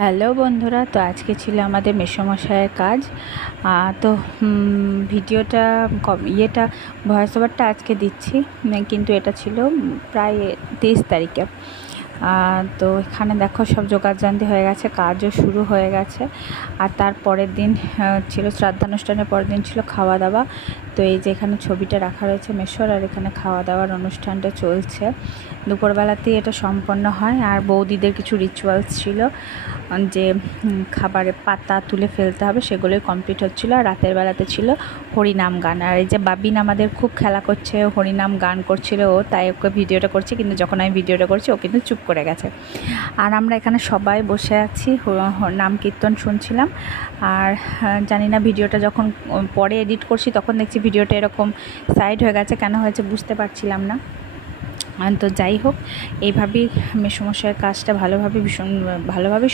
Hello বন্ধুরা, তো আজকে ছিল আমাদের মেসোমশাইয়ের কাজ। তো ভিডিওটা ইয়েটা ভয়েস ওভারটা আজকে দিচ্ছি, কিন্তু এটা ছিল প্রায় 23 তারিখে। তো এখানে দেখো সব জোগাড়যন্ত্র হয়ে গেছে, কাজও শুরু হয়ে গেছে। আর তার পরের দিন ছিল শ্রাদ্ধানুষ্ঠানের পরের দিন ছিল খাওয়া দাওয়া। তো এই যে এখানে ছবিটা রাখা রয়েছে মেশোর, আর এখানে খাওয়া দাওয়ার অনুষ্ঠানটা চলছে। দুপুরবেলাতেই এটা সম্পন্ন হয়। আর বৌদিদের কিছু রিচুয়ালস ছিল যে খাবারের পাতা তুলে ফেলতে হবে, সেগুলোই কমপ্লিট হচ্ছিলো। আর রাতের বেলাতে ছিল হরিনাম গান। আর এই যে বাবিন আমাদের খুব খেলা করছে, হরিনাম গান করছিল ও, তাই ওকে ভিডিওটা করছে, কিন্তু যখন আমি ভিডিওটা করছি ও কিন্তু চুপ করে গেছে। আর আমরা এখানে সবাই বসে আছি, নাম কীর্তন শুনছিলাম। আর জানি না ভিডিওটা যখন পরে এডিট করছি তখন দেখছি ভিডিওটা এরকম সাইড হয়ে গেছে, কেন হয়েছে বুঝতে পারছিলাম না। তো যাই হোক, এইভাবেই মেসোমশাইয়ের কাজটা ভীষণ ভালোভাবে